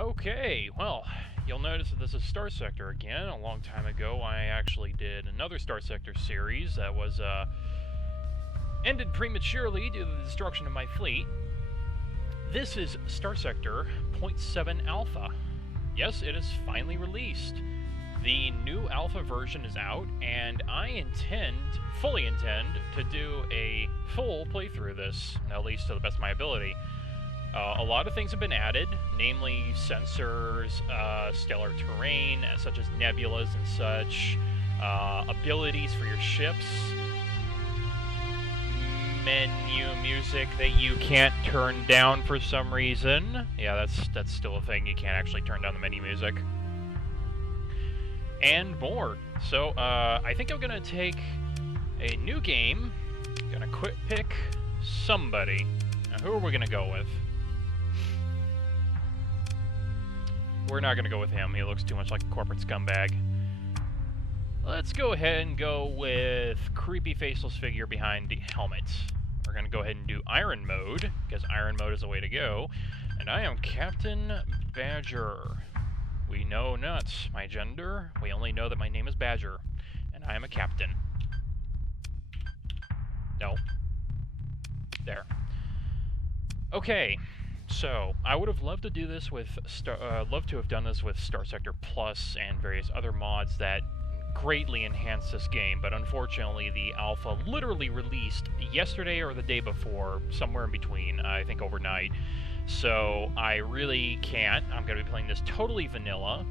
Okay, well, you'll notice that this is Starsector again. A long time ago, I actually did another Starsector series that was, ended prematurely due to the destruction of my fleet. This is Starsector 0.7 Alpha. Yes, it is finally released. The new alpha version is out, and I fully intend, to do a full playthrough of this, at least to the best of my ability. A lot of things have been added, namely sensors, stellar terrain, such as nebulas and such, abilities for your ships, menu music that you can't turn down for some reason. Yeah, that's still a thing, you can't actually turn down the menu music. And more. So, I think I'm gonna take a new game, gonna pick somebody. Now, who are we gonna go with? We're not going to go with him. He looks too much like a corporate scumbag. Let's go ahead and go with creepy faceless figure behind the helmet. We're going to go ahead and do Iron Mode, because Iron Mode is the way to go. And I am Captain Badger. We know not my gender. We only know that my name is Badger. And I am a captain. No. There. Okay. So, I would have loved to do this with, loved to have done this with Starsector Plus and various other mods that greatly enhance this game, but unfortunately the alpha literally released yesterday or the day before, somewhere in between, I think overnight. So, I really can't. I'm going to be playing this totally vanilla,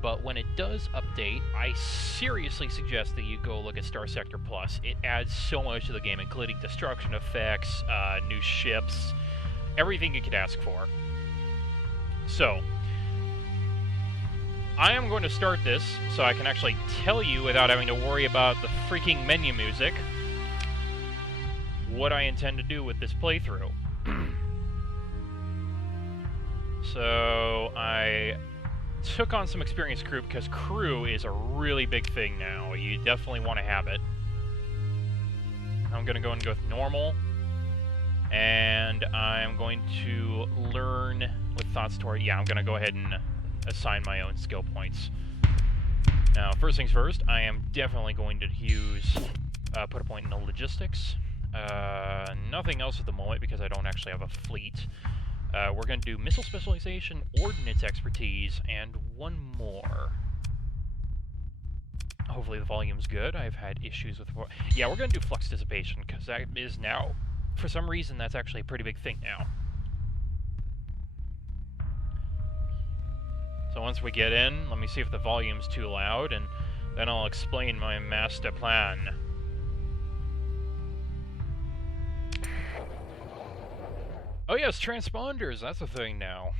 but when it does update, I seriously suggest that you go look at Starsector Plus. It adds so much to the game, including destruction effects, new ships, everything you could ask for. So, I am going to start this so I can actually tell you without having to worry about the freaking menu music what I intend to do with this playthrough. So, I took on some experienced crew because crew is a really big thing now. You definitely want to have it. I'm going to go and go with normal. And I'm going to learn with thoughts toward... Yeah, I'm going to go ahead and assign my own skill points. Now, first things first, I am definitely going to put a point in the logistics. Nothing else at the moment because I don't actually have a fleet. We're going to do missile specialization, ordnance expertise, and one more. Hopefully the volume's good. I've had issues with... Yeah, we're going to do flux dissipation because that is now... For some reason, that's actually a pretty big thing now. So once we get in, let me see if the volume's too loud, and then I'll explain my master plan. Oh yes, transponders, that's a thing now.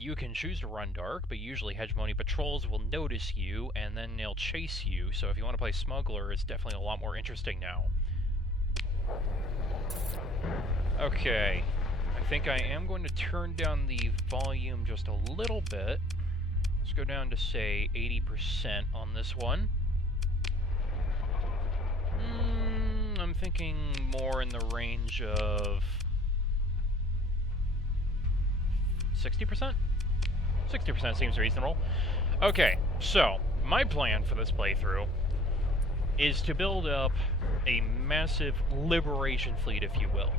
You can choose to run dark, but usually Hegemony patrols will notice you, and then they'll chase you, so if you want to play Smuggler, it's definitely a lot more interesting now. Okay, I think I am going to turn down the volume just a little bit. Let's go down to, say, 80% on this one. I'm thinking more in the range of 60%? 60% seems reasonable. Okay, so, my plan for this playthrough is to build up a massive liberation fleet, if you will.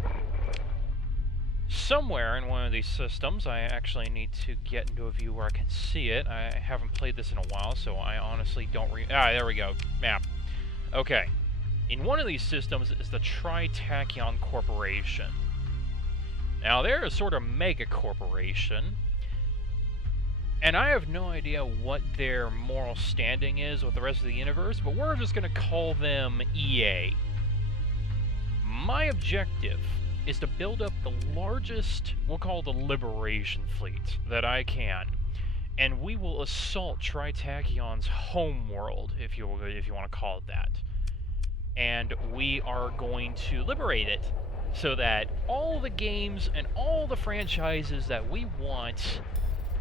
Somewhere in one of these systems, I actually need to get into a view where I can see it. I haven't played this in a while, so I honestly don't there we go. Map. Okay. In one of these systems is the Tri-Tachyon Corperation. Now, they're a sort of mega corporation, and I have no idea what their moral standing is with the rest of the universe, but we're just going to call them EA. My objective is to build up the largest, we'll call it the Liberation Fleet, that I can. And we will assault Tri-Tachyon's homeworld, if you want to call it that. And we are going to liberate it, so that all the games and all the franchises that we want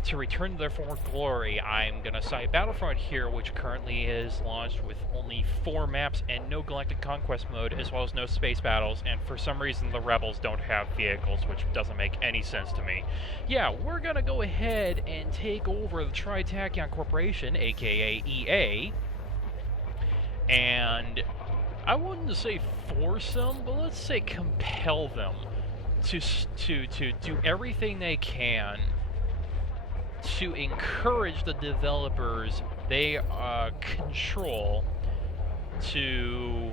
to return to their former glory, I'm going to cite Battlefront here, which currently is launched with only 4 maps and no Galactic Conquest mode, as well as no space battles, and for some reason the Rebels don't have vehicles, which doesn't make any sense to me. Yeah, we're going to go ahead and take over the Tri-Tachyon Corperation, aka EA, and I wouldn't say force them, but let's say compel them to do everything they can to encourage the developers they control to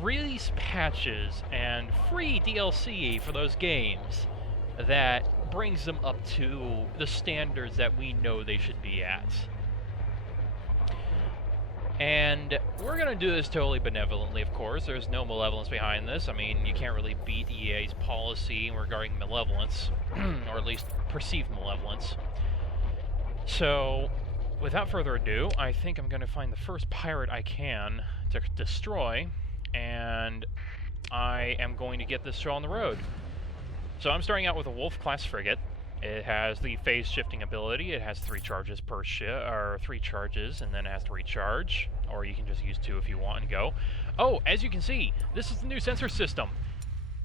release patches and free DLC for those games that brings them up to the standards that we know they should be at. And we're going to do this totally benevolently, of course. There's no malevolence behind this. I mean, you can't really beat EA's policy regarding malevolence, or at least perceived malevolence. So, without further ado, I think I'm going to find the first pirate I can to destroy, and I am going to get this show on the road. So I'm starting out with a Wolf-class frigate. It has the phase-shifting ability. It has 3 charges per ship, or 3 charges, and then it has to recharge. Or you can just use 2 if you want and go. Oh, as you can see, this is the new sensor system.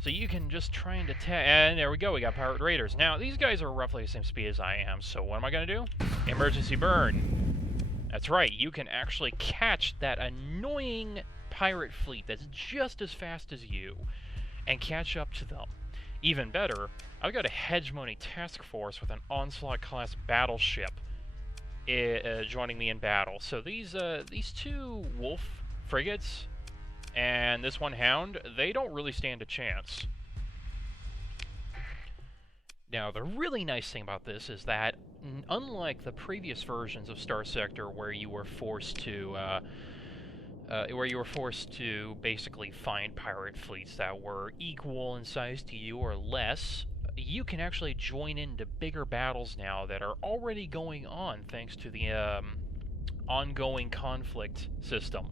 So you can just try and detect... And there we go, we got pirate raiders. Now, these guys are roughly the same speed as I am, so what am I going to do? Emergency burn. That's right, you can actually catch that annoying pirate fleet that's just as fast as you and catch up to them. Even better, I've got a hegemony task force with an Onslaught-class battleship joining me in battle. So these 2 Wolf frigates and this 1 Hound, they don't really stand a chance. Now, the really nice thing about this is that, unlike the previous versions of Starsector, where you were forced to basically find pirate fleets that were equal in size to you or less, you can actually join into bigger battles now that are already going on thanks to the ongoing conflict system.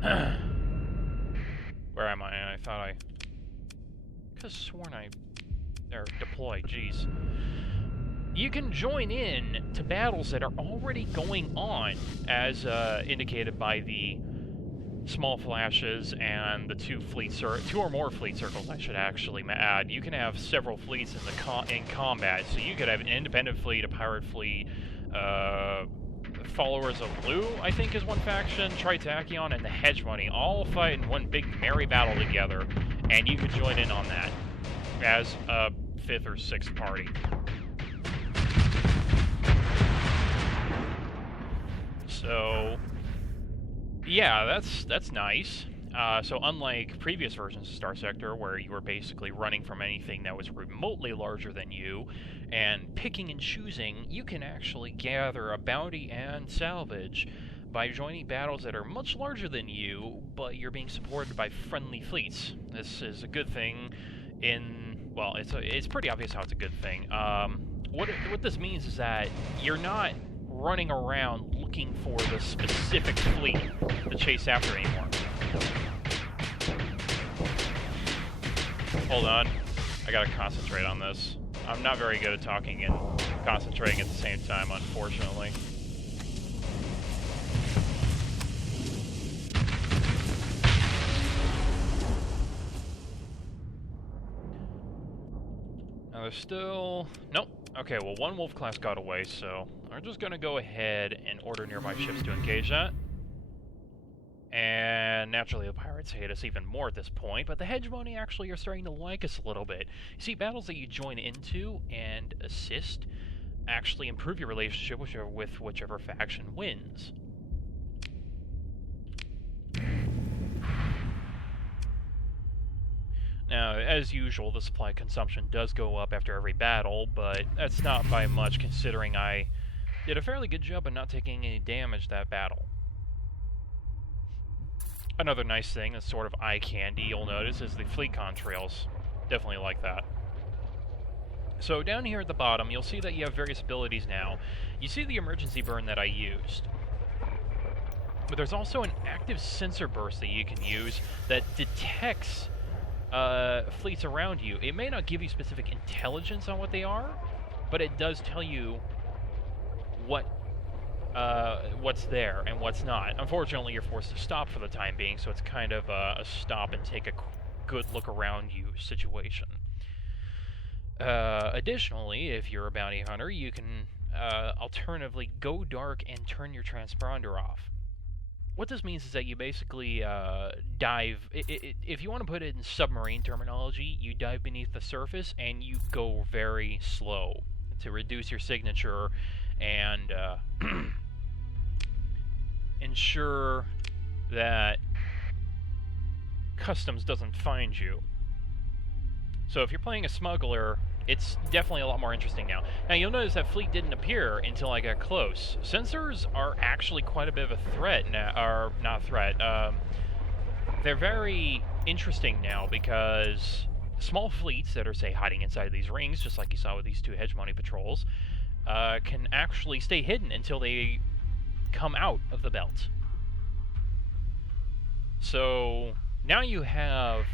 Where am I? I thought I could have sworn I... There, deploy, jeez. You can join in to battles that are already going on, as indicated by the small flashes and the 2 or more fleet circles, I should actually add. You can have several fleets in combat, so you could have an independent fleet, a pirate fleet, followers of Lu, I think is one faction, Tri-Tachyon, and the Hegemony, all fight in one big merry battle together, and you could join in on that as a 5th or 6th party. So, yeah, that's nice. So unlike previous versions of Starsector, where you were basically running from anything that was remotely larger than you, and picking and choosing, you can actually gather a bounty and salvage by joining battles that are much larger than you, but you're being supported by friendly fleets. This is a good thing well, it's pretty obvious how it's a good thing. What this means is that you're not running around looking for the specific fleet to chase after anymore. Hold on. I gotta concentrate on this. I'm not very good at talking and concentrating at the same time, unfortunately. Now there's still... Nope. Okay, well, 1 Wolf class got away, so we're just gonna go ahead and order nearby ships to engage that. And naturally the pirates hate us even more at this point, but the Hegemony actually are starting to like us a little bit. You see, battles that you join into and assist actually improve your relationship with whichever faction wins. Now, as usual, the supply consumption does go up after every battle, but that's not by much considering I did a fairly good job of not taking any damage that battle. Another nice thing that's sort of eye candy you'll notice is the fleet contrails. Definitely like that. So down here at the bottom, you'll see that you have various abilities now. You see the emergency burn that I used. But there's also an active sensor burst that you can use that detects fleets around you. It may not give you specific intelligence on what they are, but it does tell you what's there and what's not. Unfortunately, you're forced to stop for the time being, so it's kind of a stop and take a good look around you situation. Additionally, if you're a bounty hunter, you can alternatively go dark and turn your transponder off. What this means is that you basically dive... if you want to put it in submarine terminology, you dive beneath the surface and you go very slow to reduce your signature and ensure that customs doesn't find you. So if you're playing a smuggler, it's definitely a lot more interesting now. Now, you'll notice that fleet didn't appear until I got close. Sensors are actually quite a bit of a threat now, or not a threat. They're very interesting now because small fleets that are, say, hiding inside these rings, just like you saw with these two hegemony patrols, can actually stay hidden until they come out of the belt. So now you have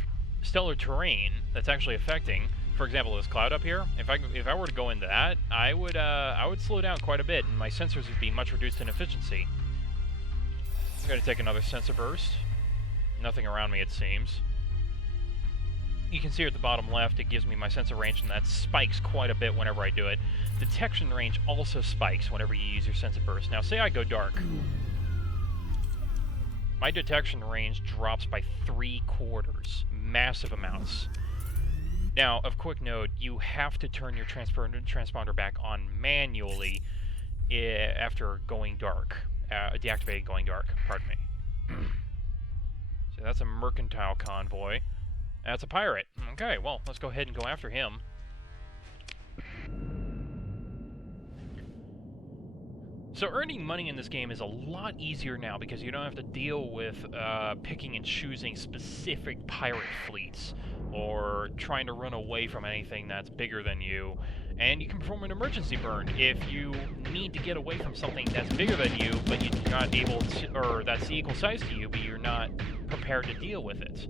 stellar terrain that's actually affecting. For example, this cloud up here. If I were to go into that, I would slow down quite a bit, and my sensors would be much reduced in efficiency. I'm going to take another sensor burst. Nothing around me, it seems. You can see at the bottom left, it gives me my sensor range, and that spikes quite a bit whenever I do it. Detection range also spikes whenever you use your sensor burst. Now, say I go dark. My detection range drops by 3/4. Massive amounts. Now, of quick note, you have to turn your transponder back on manually after going dark. Deactivating going dark, pardon me. So that's a mercantile convoy. That's a pirate. Okay, well, let's go ahead and go after him. So earning money in this game is a lot easier now because you don't have to deal with picking and choosing specific pirate fleets or trying to run away from anything that's bigger than you. And you can perform an emergency burn if you need to get away from something that's bigger than you, but you're not able to, or that's equal size to you, but you're not prepared to deal with it.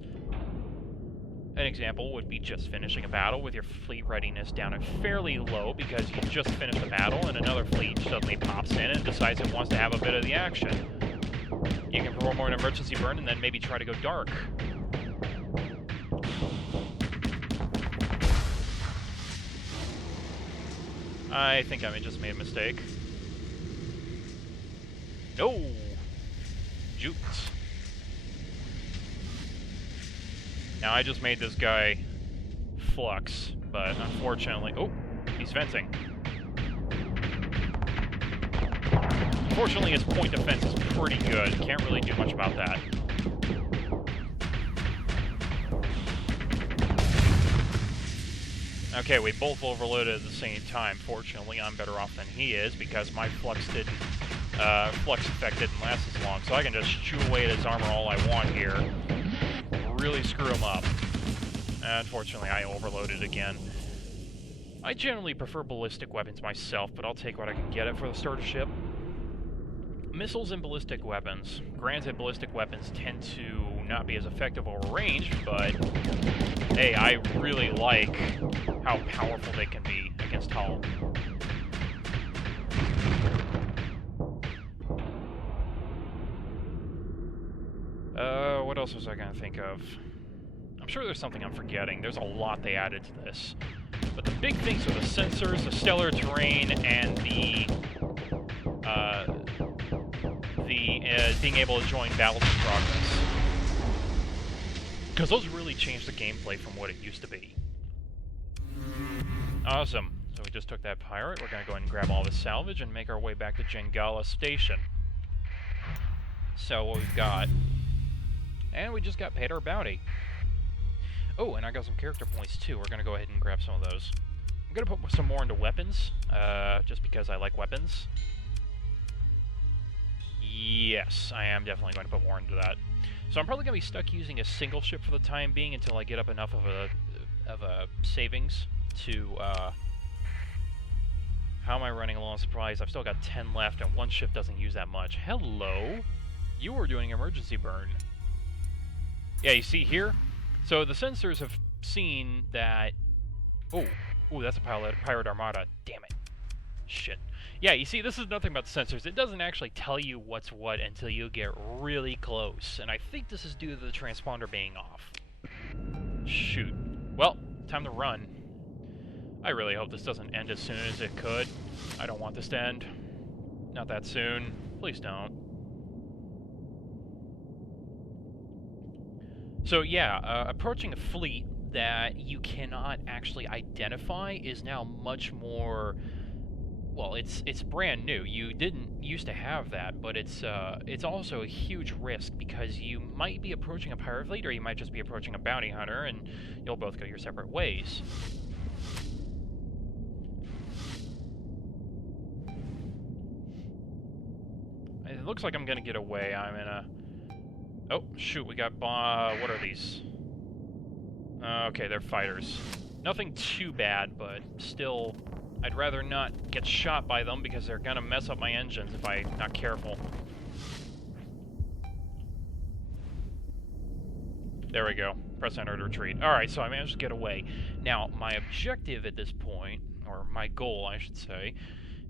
An example would be just finishing a battle with your fleet readiness down at fairly low because you just finished the battle and another fleet suddenly pops in and decides it wants to have a bit of the action. You can perform an emergency burn and then maybe try to go dark. I think I just made a mistake. No! Jukes. Now, I just made this guy flux, but unfortunately... Oh, he's venting. Unfortunately, his point defense is pretty good. Can't really do much about that. Okay, we both overloaded at the same time. Fortunately, I'm better off than he is because my flux effect didn't last as long, so I can just chew away at his armor all I want here. Really screw him up. Unfortunately, I overloaded again. I generally prefer ballistic weapons myself, but I'll take what I can get it for the starter ship. Missiles and ballistic weapons. Granted, ballistic weapons tend to not be as effective over range, but hey, I really like how powerful they can be against hull. What else was I gonna think of? I'm sure there's something I'm forgetting. There's a lot they added to this. But the big things are the sensors, the stellar terrain, and the being able to join battles in progress. Because those really changed the gameplay from what it used to be. Awesome. So we just took that pirate. We're gonna go ahead and grab all the salvage and make our way back to Jengala Station. So what we've got... And we just got paid our bounty. Oh, and I got some character points too. We're going to go ahead and grab some of those. I'm going to put some more into weapons, just because I like weapons. Yes, I am definitely going to put more into that. So I'm probably going to be stuck using a single ship for the time being until I get up enough of a savings to... How am I running low on supplies? I've still got 10 left, and one ship doesn't use that much. Hello! You were doing emergency burn. Yeah, you see here? So the sensors have seen that... Oh, that's a pirate armada. Damn it. Shit. Yeah, you see, this is nothing about the sensors. It doesn't actually tell you what's what until you get really close. And I think this is due to the transponder being off. Shoot. Well, time to run. I really hope this doesn't end as soon as it could. I don't want this to end. Not that soon. Please don't. So yeah, approaching a fleet that you cannot actually identify is now much more... Well, it's brand new. You didn't used to have that, but it's also a huge risk because you might be approaching a pirate fleet, or you might just be approaching a bounty hunter, and you'll both go your separate ways. It looks like I'm gonna get away. I'm in a... Oh, shoot, we got... what are these? Okay, they're fighters. Nothing too bad, but still... I'd rather not get shot by them because they're gonna mess up my engines if I'm not careful. There we go. Press enter to retreat. Alright, so I managed to get away. Now, my objective at this point, or my goal, I should say,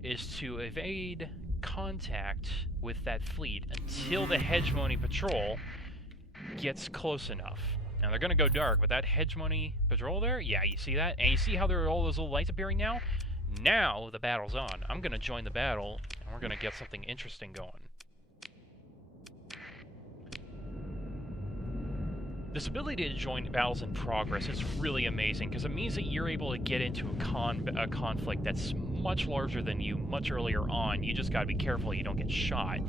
is to evade contact with that fleet until the Hegemony Patrol gets close enough. Now, they're gonna go dark, but that Hegemony Patrol there, yeah, you see that? And you see how there are all those little lights appearing now? Now, the battle's on. I'm gonna join the battle, and we're gonna get something interesting going. This ability to join battles in progress is really amazing, because it means that you're able to get into a conflict that's much larger than you much earlier on. You just gotta be careful you don't get shot.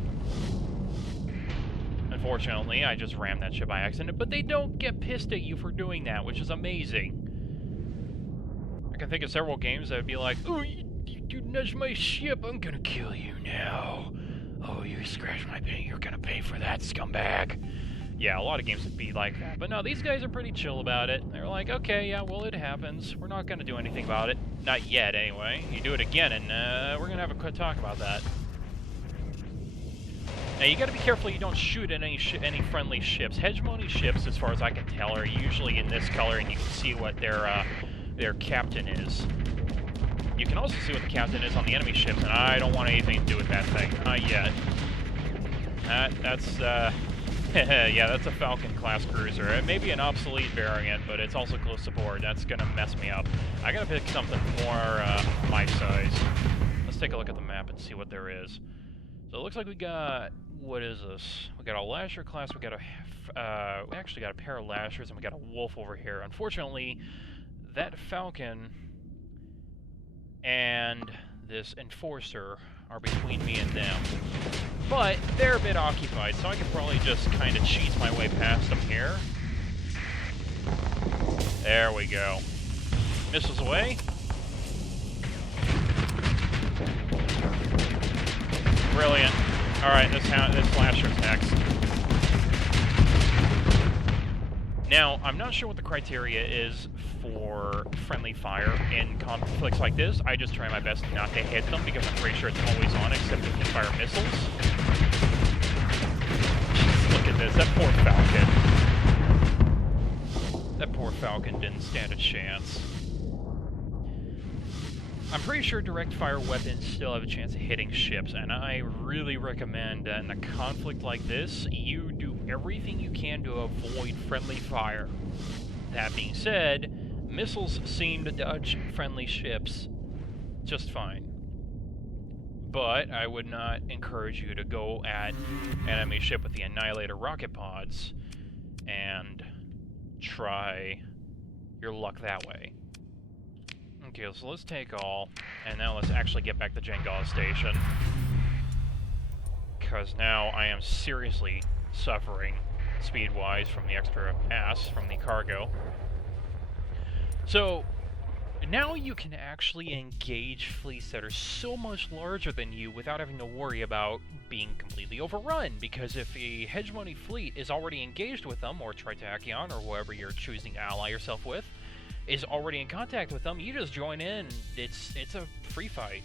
Unfortunately, I just rammed that ship by accident, but they don't get pissed at you for doing that, which is amazing. I can think of several games that would be like, "Oh, you nudged my ship, I'm gonna kill you now. Oh, you scratched my paint, you're gonna pay for that, scumbag." Yeah, a lot of games would be like that, but no, these guys are pretty chill about it. They're like, okay, yeah, well, it happens. We're not gonna do anything about it. Not yet, anyway. You do it again, and we're gonna have a quick talk about that. Now, you gotta be careful you don't shoot at any friendly ships. Hegemony ships, as far as I can tell, are usually in this color, and you can see what their captain is. You can also see what the captain is on the enemy ships, and I don't want anything to do with that thing. Not yet. That's yeah, that's a Falcon-class cruiser. It may be an obsolete variant, but it's also close support. That's gonna mess me up. I gotta pick something more my size. Let's take a look at the map and see what there is. So it looks like we got... What is this? We got a Lasher class, we got a... we actually got a pair of Lashers, and we got a Wolf over here. Unfortunately, that Falcon and this Enforcer are between me and them. But they're a bit occupied, so I can probably just kind of cheese my way past them here. There we go. Missiles away. Brilliant. Alright, this Lasher's next. Now, I'm not sure what the criteria is for friendly fire in conflicts like this. I just try my best not to hit them because I'm pretty sure it's always on except if you fire missiles. Look at this, that poor Falcon. That poor Falcon didn't stand a chance. I'm pretty sure direct fire weapons still have a chance of hitting ships, and I really recommend that in a conflict like this, you do everything you can to avoid friendly fire. That being said, missiles seem to dodge friendly ships just fine. But I would not encourage you to go at an enemy ship with the Annihilator rocket pods and try your luck that way. Okay, so let's take all, and now let's actually get back to Jangala Station. Because now I am seriously suffering, speed-wise, from the extra mass from the cargo. So, now you can actually engage fleets that are so much larger than you without having to worry about being completely overrun, because if a Hegemony fleet is already engaged with them, or Tri-Tachyon, or whoever you're choosing to ally yourself with, is already in contact with them, you just join in, it's a free fight.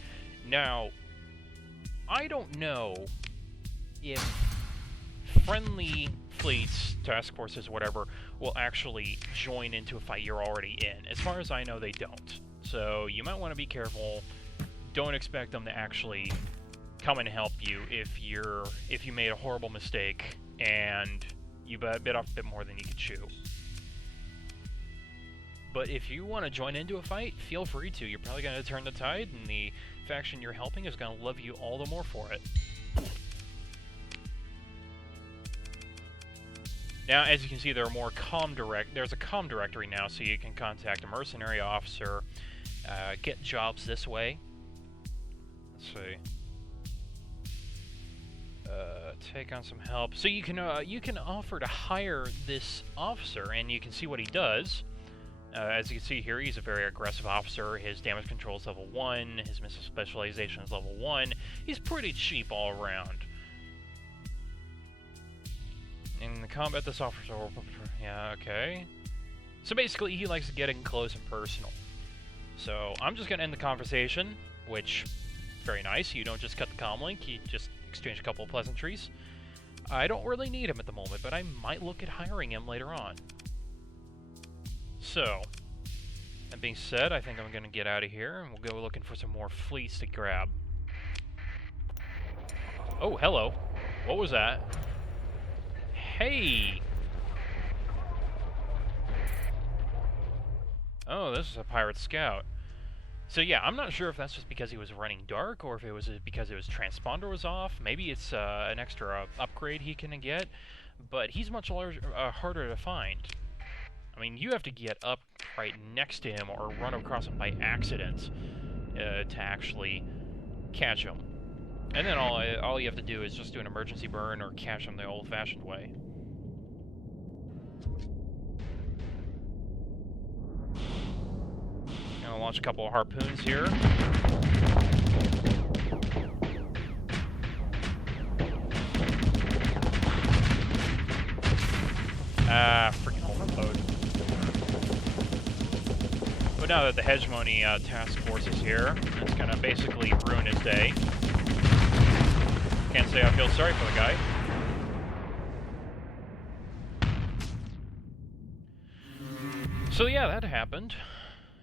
Now, I don't know if friendly fleets, task forces, whatever, will actually join into a fight you're already in. As far as I know, they don't. So you might want to be careful. Don't expect them to actually come and help you if you made a horrible mistake and you bit off a bit more than you could chew. But if you want to join into a fight, feel free to. You're probably going to turn the tide, and the faction you're helping is going to love you all the more for it. Now, as you can see, there's a comm directory now, so you can contact a mercenary officer, get jobs this way. Let's see. Take on some help. So you can offer to hire this officer, and you can see what he does. As you can see here, he's a very aggressive officer. His damage control is level 1. His missile specialization is level 1. He's pretty cheap all around. In the combat, this officer... Yeah, okay. So basically, he likes getting close and personal. So I'm just going to end the conversation, which... very nice. You don't just cut the comm link, you just exchange a couple of pleasantries. I don't really need him at the moment, but I might look at hiring him later on. So, that being said, I think I'm going to get out of here, and we'll go looking for some more fleets to grab. Oh, hello. What was that? Hey! Oh, this is a pirate scout. So yeah, I'm not sure if that's just because he was running dark, or if it was because his transponder was off. Maybe it's an extra upgrade he can get, but he's much harder to find. I mean, you have to get up right next to him or run across him by accident to actually catch him. And then all you have to do is just do an emergency burn or catch him the old-fashioned way. I'll launch a couple of harpoons here. Freaking overload. But now that the Hegemony task force is here, it's gonna basically ruin his day. Can't say I feel sorry for the guy. So yeah, that happened.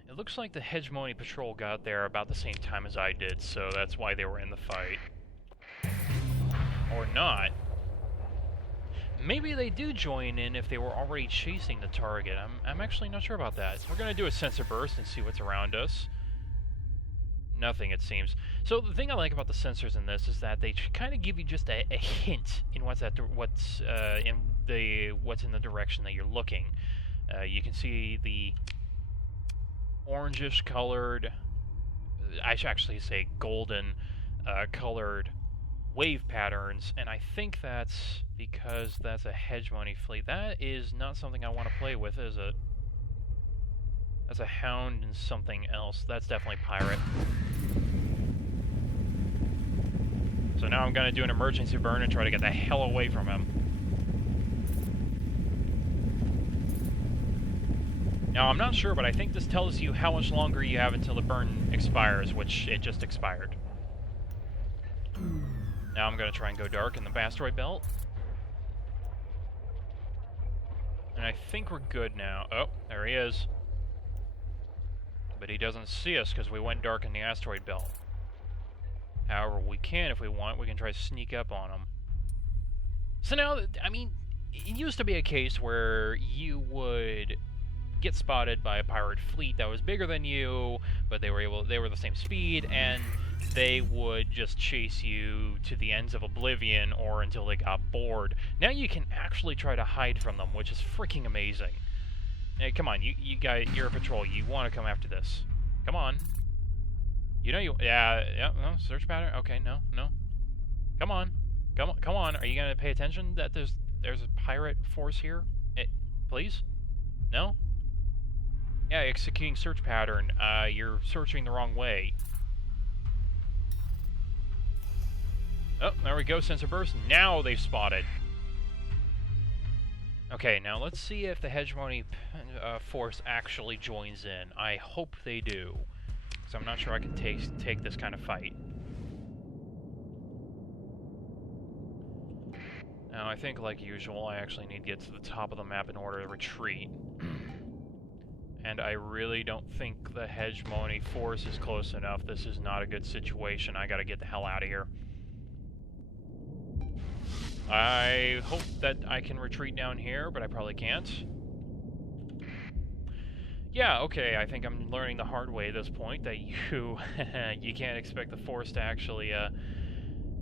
It looks like the Hegemony Patrol got there about the same time as I did, so that's why they were in the fight. Or not. Maybe they do join in if they were already chasing the target. I'm actually not sure about that. We're gonna do a sensor burst and see what's around us. Nothing, it seems. So the thing I like about the sensors in this is that they kind of give you just a hint in what's in the direction that you're looking. You can see the orangish colored, I should actually say golden colored wave patterns, and I think that's because that's a Hegemony fleet. That is not something I want to play with, is it? That's a Hound and something else. That's definitely pirate. So now I'm going to do an emergency burn and try to get the hell away from him. Now, I'm not sure, but I think this tells you how much longer you have until the burn expires, which it just expired. Now I'm going to try and go dark in the asteroid belt. And I think we're good now. Oh, there he is. But he doesn't see us because we went dark in the asteroid belt. However, we can, if we want, we can try to sneak up on him. So now, I mean, it used to be a case where you would get spotted by a pirate fleet that was bigger than you, but they were the same speed, and they would just chase you to the ends of oblivion or until they got bored. Now you can actually try to hide from them, which is freaking amazing. Hey, come on, you guys, you're a patrol. You want to come after this? Come on. You know you. Yeah. No search pattern. Okay, no. Come on. Are you gonna pay attention that there's a pirate force here? Please. No. Yeah, executing search pattern. You're searching the wrong way. Oh, there we go, sensor burst. Now they've spotted. Okay, now let's see if the Hegemony force actually joins in. I hope they do, because I'm not sure I can take this kind of fight. Now, I think, like usual, I actually need to get to the top of the map in order to retreat. And I really don't think the hegemony force is close enough. This is not a good situation. I gotta get the hell out of here. I hope that I can retreat down here, but I probably can't. Yeah, okay, I think I'm learning the hard way at this point that you you can't expect the force to actually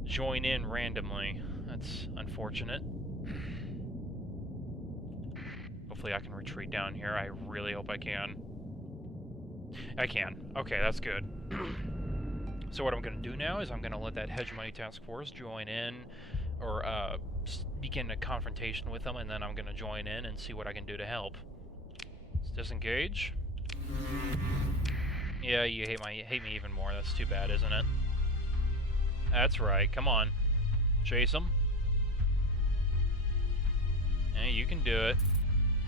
join in randomly. That's unfortunate. Hopefully I can retreat down here. I really hope I can. I can. Okay, that's good. So what I'm going to do now is I'm going to let that hegemony task force join in, or begin a confrontation with them, and then I'm going to join in and see what I can do to help. Let's disengage. Yeah, you hate me even more. That's too bad, isn't it? That's right. Come on. Chase them. Hey, you can do it.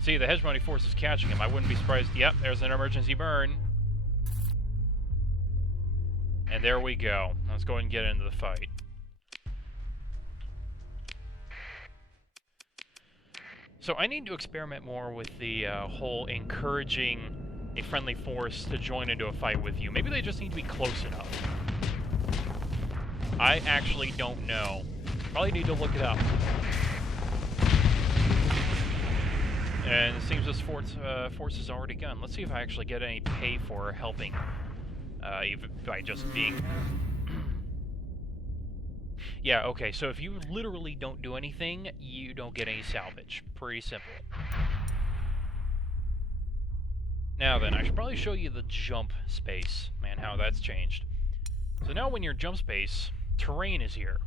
See, the hegemony force is catching him. I wouldn't be surprised. Yep, there's an emergency burn. And there we go. Let's go ahead and get into the fight. So I need to experiment more with the whole encouraging a friendly force to join into a fight with you. Maybe they just need to be close enough. I actually don't know. Probably need to look it up. And it seems this force is already gone. Let's see if I actually get any pay for helping, even by just being... Yeah, okay, so if you literally don't do anything, you don't get any salvage. Pretty simple. Now then, I should probably show you the jump space. Man, how that's changed. So now when you're jump space, terrain is here.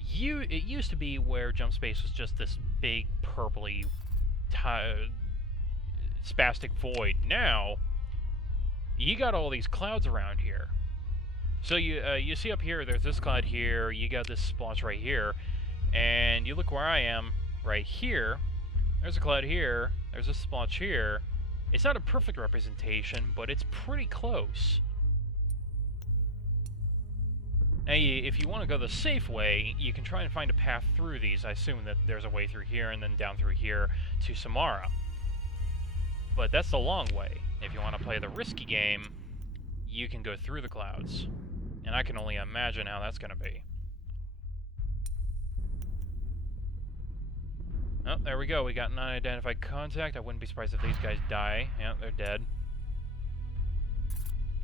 It used to be where jump space was just this big, purpley, spastic void. Now, you got all these clouds around here. So you see up here, there's this cloud here, you got this splotch right here, and you look where I am, right here, there's a cloud here, there's a splotch here. It's not a perfect representation, but it's pretty close. Now, if you want to go the safe way, you can try and find a path through these. I assume that there's a way through here and then down through here to Samara. But that's the long way. If you want to play the risky game, you can go through the clouds. And I can only imagine how that's going to be. Oh, there we go. We got an unidentified contact. I wouldn't be surprised if these guys die. Yeah, they're dead.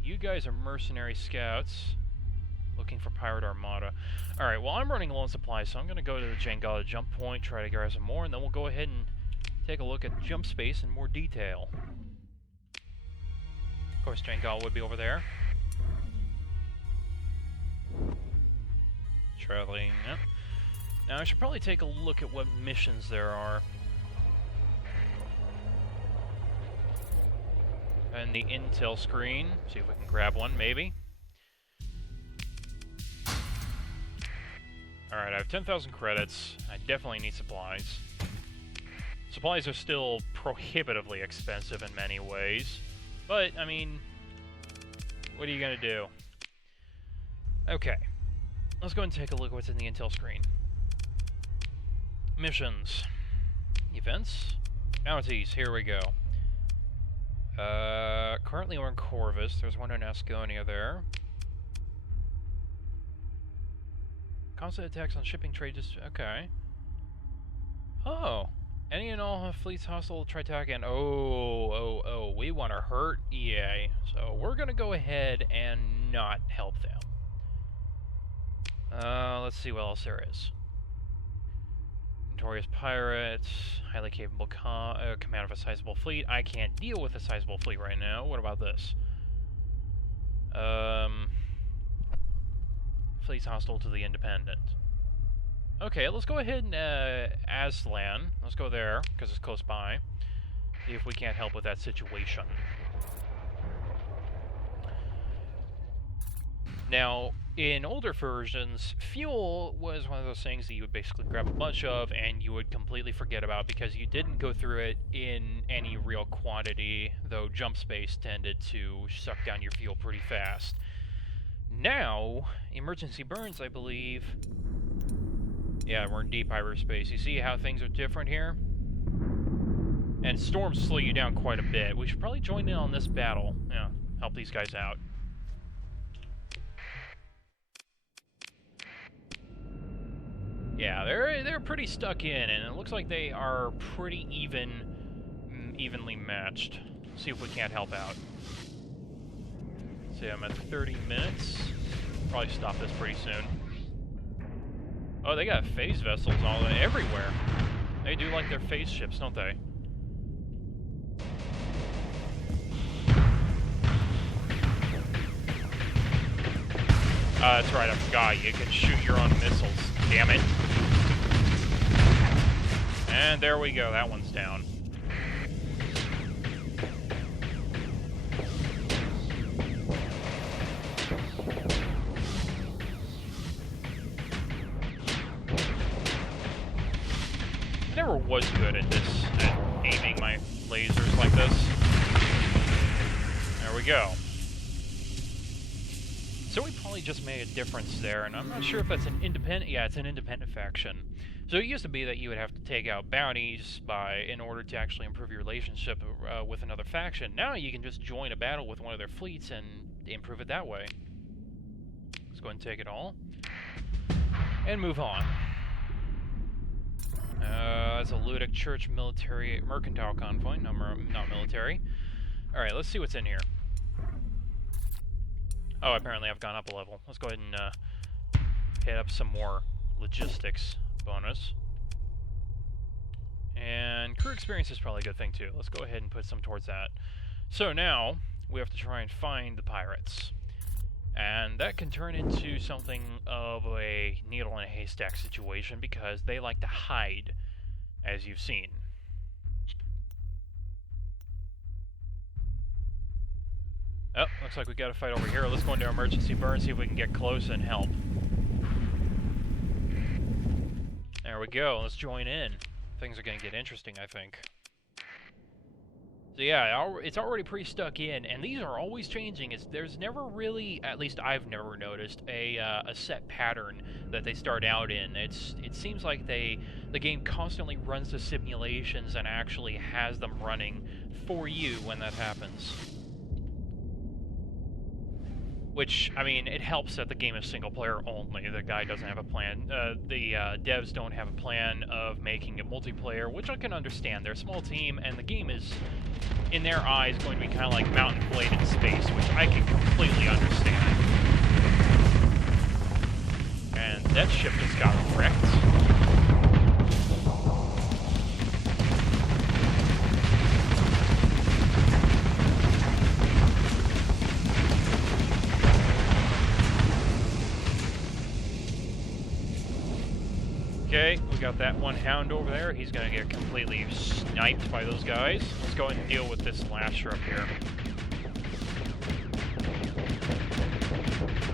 You guys are mercenary scouts looking for pirate armada. Alright, well, I'm running low on supplies, so I'm going to go to the Jangala jump point, try to grab some more, and then we'll go ahead and take a look at jump space in more detail. Of course, Jangala would be over there. Traveling, yep. Now, I should probably take a look at what missions there are. And the intel screen, see if we can grab one, maybe. Alright, I have 10,000 credits. I definitely need supplies. Supplies are still prohibitively expensive in many ways. But, I mean, what are you gonna do? Okay. Let's go and take a look at what's in the intel screen. Missions. Events. Bounties, here we go. Currently we're in Corvus. There's one in Asconia there. Constant attacks on shipping trade okay. Oh. Any and all fleets hostile Tri-Tachyon. Oh, we want to hurt EA. So we're going to go ahead and not help them. Let's see what else there is. Notorious pirates, highly capable command of a sizable fleet. I can't deal with a sizable fleet right now. What about this? Fleets hostile to the Independent. Okay, let's go ahead and Aslan. Let's go there, because it's close by. See if we can't help with that situation. Now, in older versions, fuel was one of those things that you would basically grab a bunch of and you would completely forget about because you didn't go through it in any real quantity, though jump space tended to suck down your fuel pretty fast. Now, emergency burns, I believe, Yeah, we're in deep hyperspace. You see how things are different here? And storms slow you down quite a bit. We should probably join in on this battle. Yeah, help these guys out. Yeah, they're pretty stuck in, and it looks like they are pretty evenly matched. See if we can't help out. See, I'm at 30 minutes. Probably stop this pretty soon. Oh, they got phase vessels everywhere. They do like their phase ships, don't they? That's right, I forgot. You can shoot your own missiles. Damn it. And there we go, that one's down. I never was good at this, at aiming my lasers like this. There we go. So we probably just made a difference there, and I'm not sure if that's an independent... Yeah, it's an independent faction. So it used to be that you would have to take out bounties in order to actually improve your relationship with another faction. Now you can just join a battle with one of their fleets and improve it that way. Let's go ahead and take it all. And move on. That's a Ludic Church mercantile convoy, not military. Alright, let's see what's in here. Oh, apparently I've gone up a level. Let's go ahead and hit up some more logistics bonus. And crew experience is probably a good thing too. Let's go ahead and put some towards that. So now, we have to try and find the pirates. And that can turn into something of a needle in a haystack situation because they like to hide, as you've seen. Oh, looks like we got a fight over here. Let's go into emergency burn, see if we can get close and help. There we go. Let's join in. Things are going to get interesting, I think. So yeah, it's already pretty stuck in, and these are always changing. There's never really, at least I've never noticed, a set pattern that they start out in. It seems like the game constantly runs the simulations and actually has them running for you when that happens. Which, I mean, it helps that the game is single-player only. The guy doesn't have a plan. The devs don't have a plan of making it multiplayer, which I can understand. They're a small team, and the game is, in their eyes, going to be kind of like Mountain Blade in space, which I can completely understand. And that ship just got wrecked. Okay, we got that one hound over there. He's going to get completely sniped by those guys. Let's go ahead and deal with this lasher up here.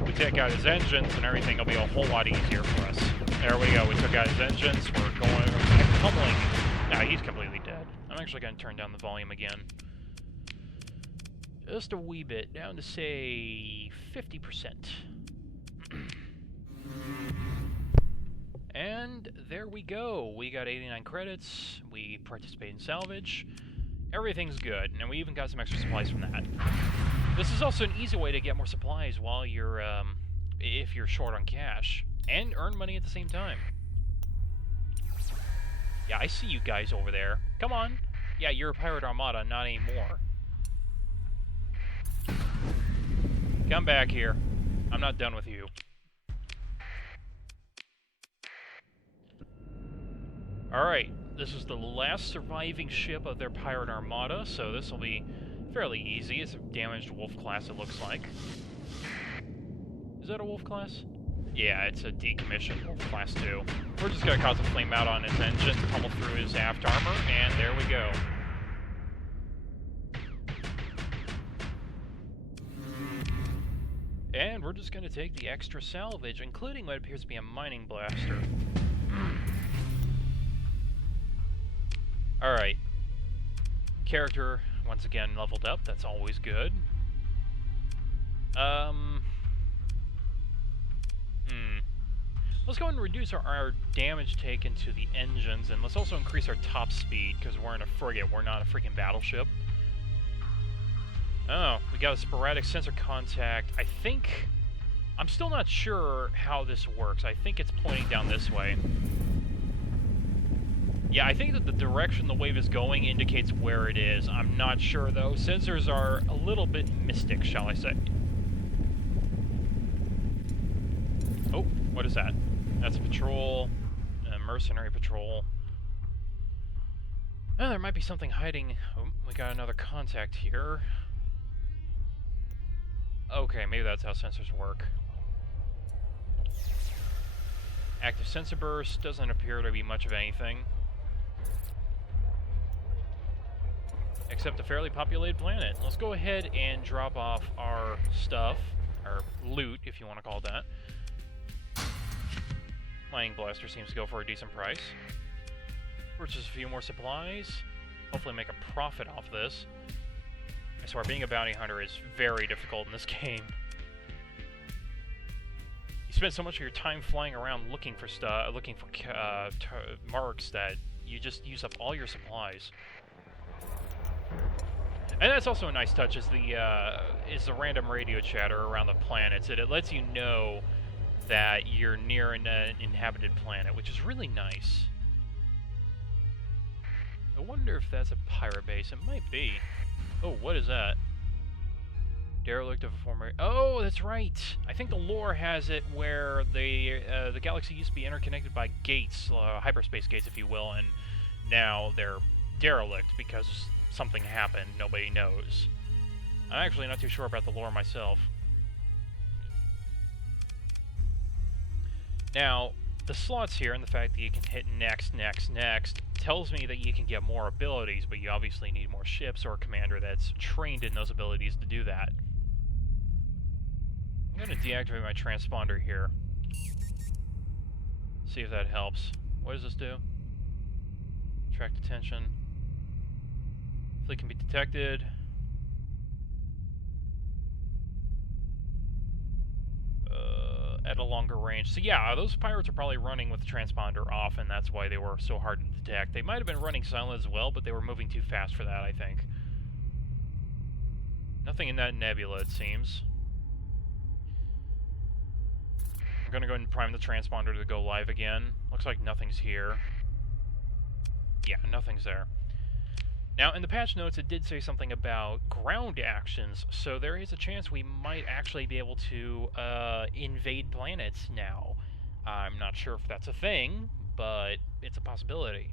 We take out his engines and everything will be a whole lot easier for us. There we go. We took out his engines. We're pummeling. Nah, he's completely dead. I'm actually going to turn down the volume again. Just a wee bit. Down to, say, 50%. And there we go. We got 89 credits. We participate in salvage. Everything's good, and we even got some extra supplies from that. This is also an easy way to get more supplies while you're, if you're short on cash, and earn money at the same time. Yeah, I see you guys over there. Come on. Yeah, you're a pirate armada, not anymore. Come back here. I'm not done with you. Alright, this is the last surviving ship of their pirate armada, so this will be fairly easy. It's a damaged wolf class, it looks like. Is that a wolf class? Yeah, it's a decommissioned wolf class too. We're just gonna cause a flame out on his engine, pummel through his aft armor, and there we go. And we're just gonna take the extra salvage, including what appears to be a mining blaster. Alright. Character, once again, leveled up. That's always good. Let's go ahead and reduce our damage taken to the engines, and let's also increase our top speed, because we're in a frigate, we're not a freaking battleship. Oh, we got a sporadic sensor contact. I think... I'm still not sure how this works. I think it's pointing down this way. Yeah, I think that the direction the wave is going indicates where it is. I'm not sure, though. Sensors are a little bit mystic, shall I say. Oh, what is that? That's a patrol. A mercenary patrol. Oh, there might be something hiding. Oh, we got another contact here. Okay, maybe that's how sensors work. Active sensor burst doesn't appear to be much of anything. Except a fairly populated planet. Let's go ahead and drop off our stuff, or loot, if you want to call it that. Mining blaster seems to go for a decent price. Purchase a few more supplies. Hopefully make a profit off this. I swear, being a bounty hunter is very difficult in this game. You spend so much of your time flying around looking for stuff, marks, that you just use up all your supplies. And that's also a nice touch, is the random radio chatter around the planets. It lets you know that you're near an inhabited planet, which is really nice. I wonder if that's a pirate base. It might be. Oh, what is that? Derelict of a former... Oh, that's right! I think the lore has it where the galaxy used to be interconnected by gates, hyperspace gates, if you will, and now they're derelict because something happened nobody knows. I'm actually not too sure about the lore myself. Now, the slots here and the fact that you can hit next tells me that you can get more abilities, but you obviously need more ships or a commander that's trained in those abilities to do that. I'm going to deactivate my transponder here. See if that helps. What does this do? Attract attention. Fleet can be detected. At a longer range. So yeah, those pirates are probably running with the transponder off, and that's why they were so hard to detect. They might have been running silent as well, but they were moving too fast for that, I think. Nothing in that nebula, it seems. I'm gonna go ahead and prime the transponder to go live again. Looks like nothing's here. Yeah, nothing's there. Now, in the patch notes, it did say something about ground actions, so there is a chance we might actually be able to invade planets now. I'm not sure if that's a thing, but it's a possibility.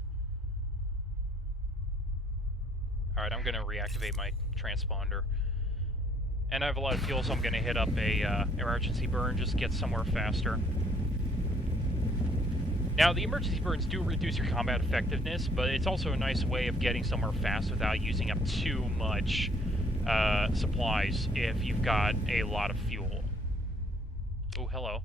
Alright, I'm going to reactivate my transponder. And I have a lot of fuel, so I'm going to hit up a emergency burn, just to get somewhere faster. Now, the emergency burns do reduce your combat effectiveness, but it's also a nice way of getting somewhere fast without using up too much supplies if you've got a lot of fuel. Oh, hello.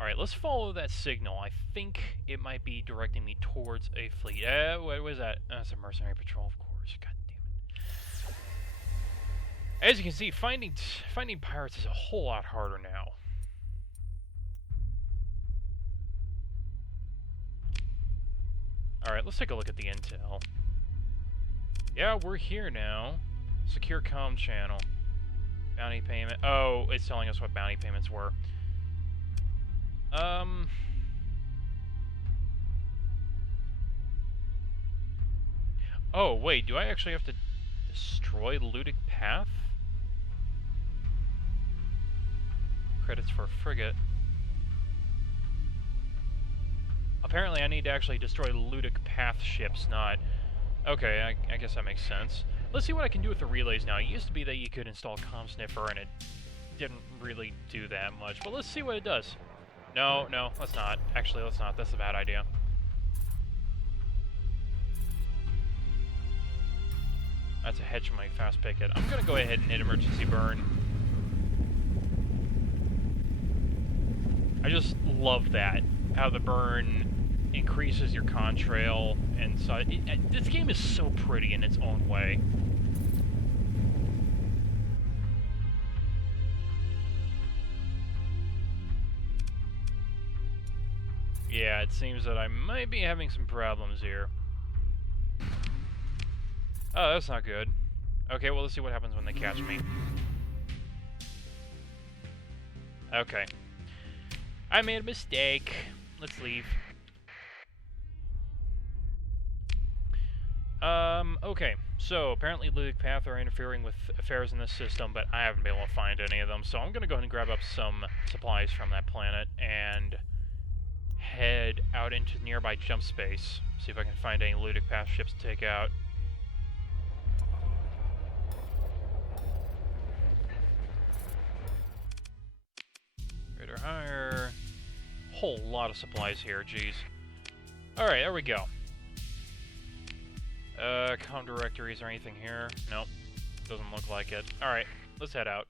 Alright, let's follow that signal. I think it might be directing me towards a fleet. What was that? That's a mercenary patrol, of course. God damn it. As you can see, finding pirates is a whole lot harder now. Alright, let's take a look at the intel. Yeah, we're here now. Secure comm channel. Bounty payment. Oh, it's telling us what bounty payments were. Oh, wait, do I actually have to destroy the Ludic Path? Credits for a frigate. Apparently I need to actually destroy Ludic Path ships, not... Okay, I guess that makes sense. Let's see what I can do with the relays now. It used to be that you could install Comm Sniffer, and it didn't really do that much. But let's see what it does. No, let's not. Actually, let's not. That's a bad idea. That's a hedge from my fast picket. I'm going to go ahead and hit emergency burn. I just love that. How the burn increases your contrail, and so this game is so pretty in its own way. Yeah, it seems that I might be having some problems here. Oh, that's not good. Okay, well, let's see what happens when they catch me. Okay. I made a mistake. Let's leave. Okay. So, apparently Ludic Path are interfering with affairs in this system, but I haven't been able to find any of them, so I'm gonna go ahead and grab up some supplies from that planet and head out into nearby jump space. See if I can find any Ludic Path ships to take out. Greater higher. Whole lot of supplies here, jeez. Alright, there we go. Com directory, is there anything here? Nope. Doesn't look like it. Alright, let's head out.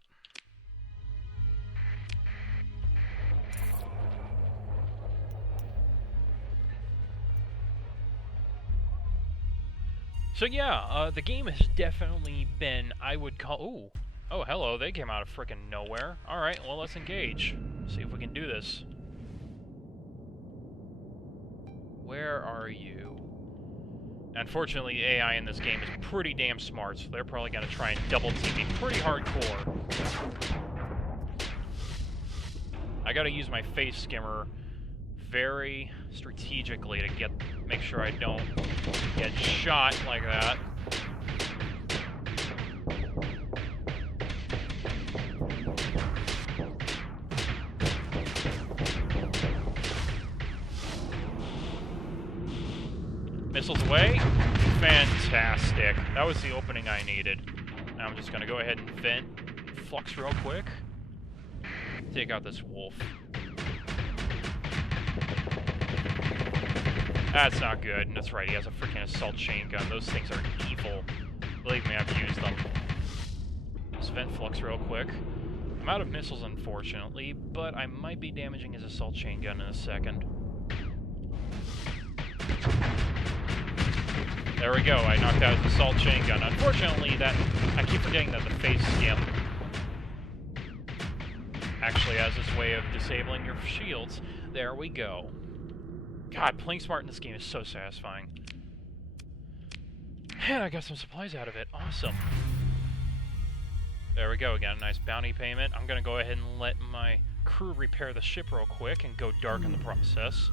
So yeah, the game has definitely been, I would call... Ooh. Oh, hello, they came out of frickin' nowhere. Alright, well, let's engage. See if we can do this. Where are you? Unfortunately, AI in this game is pretty damn smart, so they're probably going to try and double-team me pretty hardcore. I gotta use my face skimmer very strategically to make sure I don't get shot like that. Missiles away. Fantastic. That was the opening I needed. Now I'm just going to go ahead and vent flux real quick. Take out this wolf. That's not good. That's right, he has a freaking assault chain gun. Those things are evil. Believe me, I've used them. Just vent flux real quick. I'm out of missiles, unfortunately, but I might be damaging his assault chain gun in a second. There we go, I knocked out his assault chain gun. Unfortunately, I keep forgetting that the face skim actually has this way of disabling your shields. There we go. God, playing smart in this game is so satisfying. And I got some supplies out of it. Awesome. There we go, we got a nice bounty payment. I'm gonna go ahead and let my crew repair the ship real quick and go dark in the process.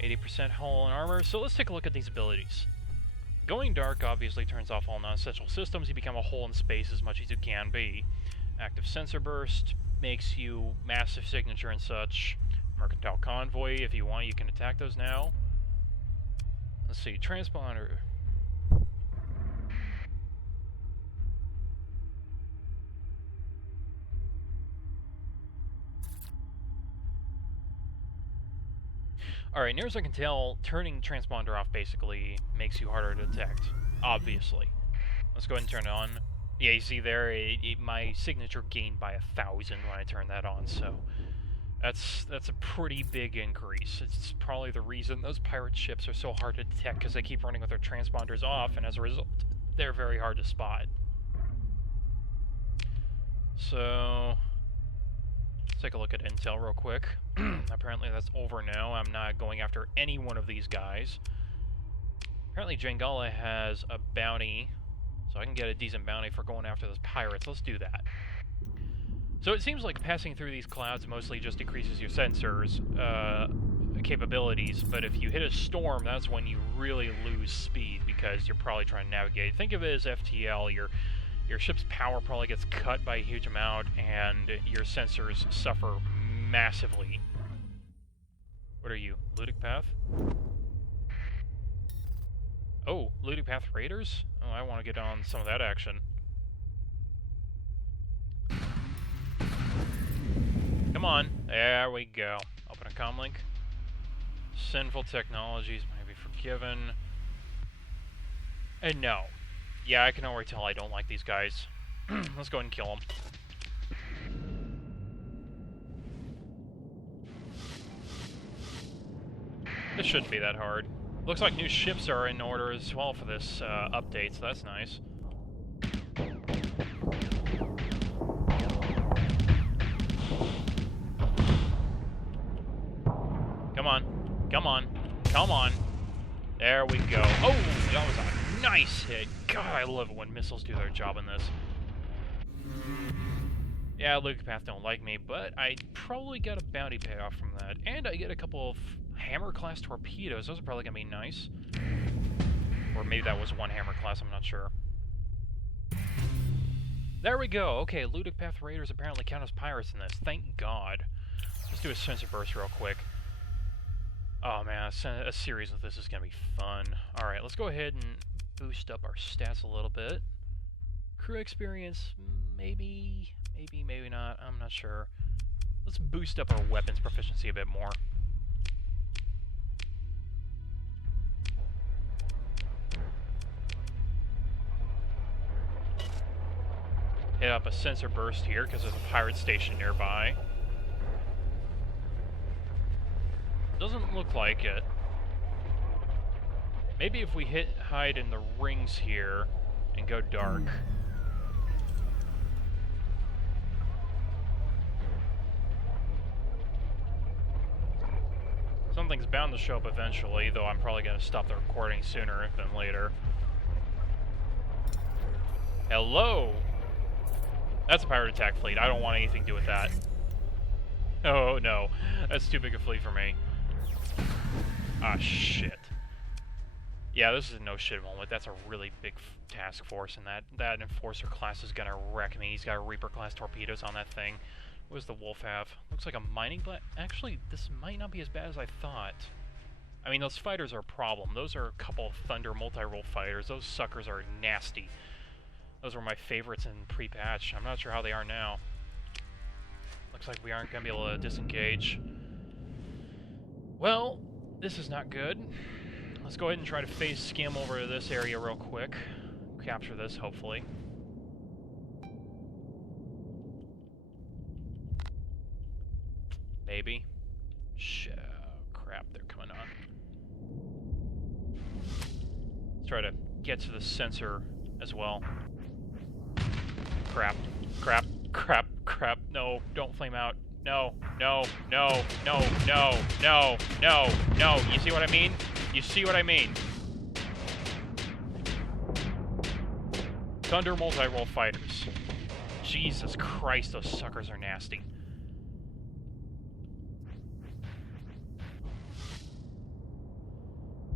80% hull and armor, so let's take a look at these abilities. Going dark obviously turns off all non-essential systems. You become a hole in space as much as you can be. Active sensor burst makes you massive signature and such. Mercantile convoy, if you want, you can attack those now. Let's see, transponder. Alright, near as I can tell, turning transponder off basically makes you harder to detect. Obviously. Let's go ahead and turn it on. Yeah, you see there, my signature gained by 1,000 when I turn that on, so that's a pretty big increase. It's probably the reason those pirate ships are so hard to detect, because they keep running with their transponders off, and as a result, they're very hard to spot. So let's take a look at intel real quick. Apparently that's over now. I'm not going after any one of these guys. Apparently Jangala has a bounty, so I can get a decent bounty for going after those pirates. Let's do that. So it seems like passing through these clouds mostly just decreases your sensors capabilities, but if you hit a storm, that's when you really lose speed, because you're probably trying to navigate. Think of it as FTL. Your ship's power probably gets cut by a huge amount, and your sensors suffer massively. What are you, Ludic Path? Oh, Ludic Path Raiders? Oh, I want to get on some of that action. Come on, there we go. Open a comlink. Sinful technologies may be forgiven. And no. Yeah, I can already tell I don't like these guys. Let's go ahead and kill them. This shouldn't be that hard. Looks like new ships are in order as well for this update, so that's nice. Come on. Come on. There we go. Oh, that was a nice hit. God, I love it when missiles do their job in this. Yeah, Lukepath don't like me, but I probably got a bounty payoff from that. And I get a couple of Hammer-class torpedoes. Those are probably going to be nice. Or maybe that was one Hammer-class, I'm not sure. There we go. Okay, Lukepath Raiders apparently count as pirates in this. Thank God. Let's do a sensor burst real quick. Oh man, a series of this is going to be fun. Alright, let's go ahead and boost up our stats a little bit. Crew experience, maybe not. I'm not sure. Let's boost up our weapons proficiency a bit more. Hit up a sensor burst here because there's a pirate station nearby. Doesn't look like it. Maybe if we hide in the rings here and go dark. Something's bound to show up eventually, though I'm probably going to stop the recording sooner than later. Hello! That's a pirate attack fleet. I don't want anything to do with that. Oh no, that's too big a fleet for me. Ah, shit. Yeah, this is a no shit moment. That's a really big task force, and that Enforcer class is gonna wreck me. He's got Reaper class torpedoes on that thing. What does the Wolf have? Looks like a mining blast. Actually, this might not be as bad as I thought. I mean, those fighters are a problem. Those are a couple of Thunder multi-role fighters. Those suckers are nasty. Those were my favorites in pre-patch. I'm not sure how they are now. Looks like we aren't going to be able to disengage. Well, this is not good. Let's go ahead and try to phase skim over to this area real quick. Capture this, hopefully. Maybe. Shit. Crap, they're coming on. Let's try to get to the sensor as well. Crap. Crap. Crap. Crap. No, don't flame out. No, no, no, no, no, no, no, no. You see what I mean? You see what I mean? Thunder multi-role fighters. Jesus Christ, those suckers are nasty.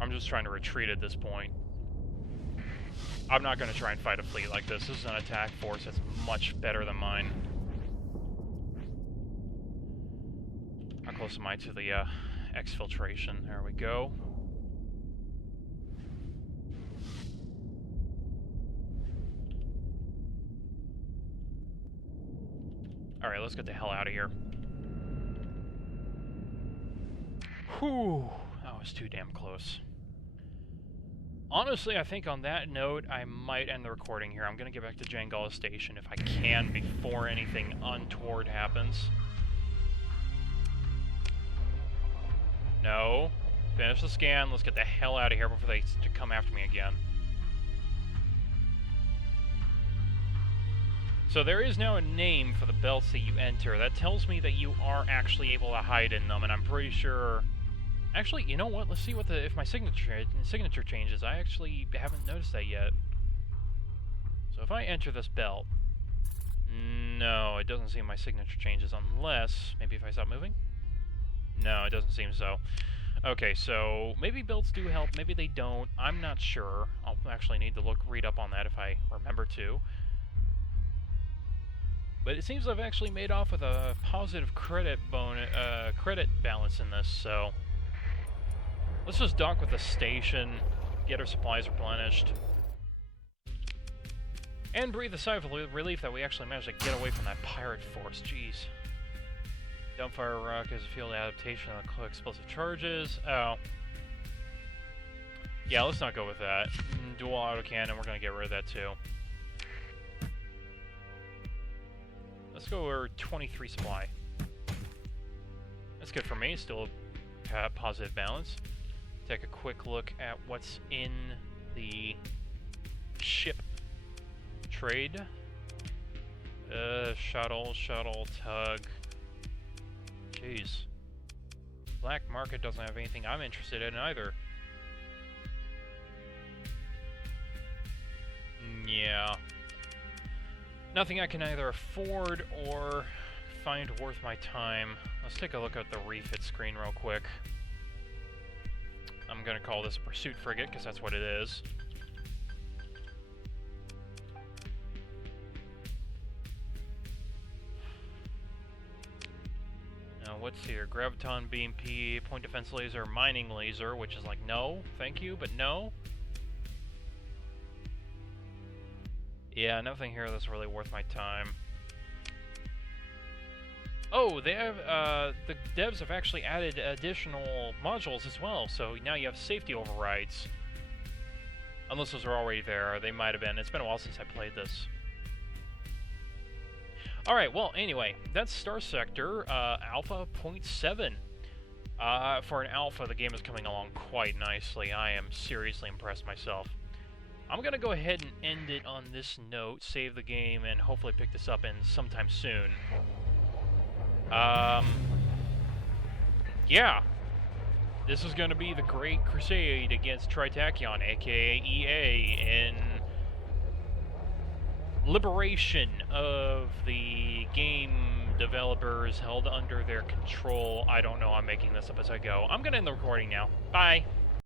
I'm just trying to retreat at this point. I'm not going to try and fight a fleet like this. This is an attack force that's much better than mine. How close am I to the exfiltration? There we go. Alright, let's get the hell out of here. Whew, that was too damn close. Honestly, I think on that note, I might end the recording here. I'm going to get back to Jangala Station if I can before anything untoward happens. No. Finish the scan. Let's get the hell out of here before they come after me again. So there is now a name for the belts that you enter. That tells me that you are actually able to hide in them, and I'm pretty sure... Actually, you know what? Let's see what if my signature changes. I actually haven't noticed that yet. So if I enter this belt... No, it doesn't seem my signature changes unless... Maybe if I stop moving? No, it doesn't seem so. Okay, so maybe belts do help, maybe they don't. I'm not sure. I'll actually need to read up on that if I remember to. But it seems I've actually made off with a positive credit balance in this, so... Let's just dock with the station, get our supplies replenished, and breathe a sigh of relief that we actually managed to get away from that pirate force. Jeez. Dumbfire rock is a field adaptation of explosive charges. Oh. Yeah, let's not go with that. Dual autocannon, we're going to get rid of that too. Let's go over 23 supply. That's good for me, still a positive balance. Take a quick look at what's in the ship trade. Shuttle, tug. Jeez. Black market doesn't have anything I'm interested in either. Yeah. Nothing I can either afford or find worth my time. Let's take a look at the refit screen real quick. I'm gonna call this a pursuit frigate, because that's what it is. Now, what's here? Graviton, BMP, point defense laser, mining laser, which is like, no, thank you, but no. Yeah, nothing here that's really worth my time. Oh, they have, the devs have actually added additional modules as well, so now you have safety overrides. Unless those are already there, they might have been. It's been a while since I played this. Alright, well, anyway, that's Starsector, Alpha 0.7. For an alpha, the game is coming along quite nicely. I am seriously impressed myself. I'm gonna go ahead and end it on this note, save the game, and hopefully pick this up in sometime soon. Yeah. This is gonna be the Great Crusade against Tri-Tachyon, aka EA, in liberation of the game developers held under their control. I don't know, I'm making this up as I go. I'm gonna end the recording now. Bye!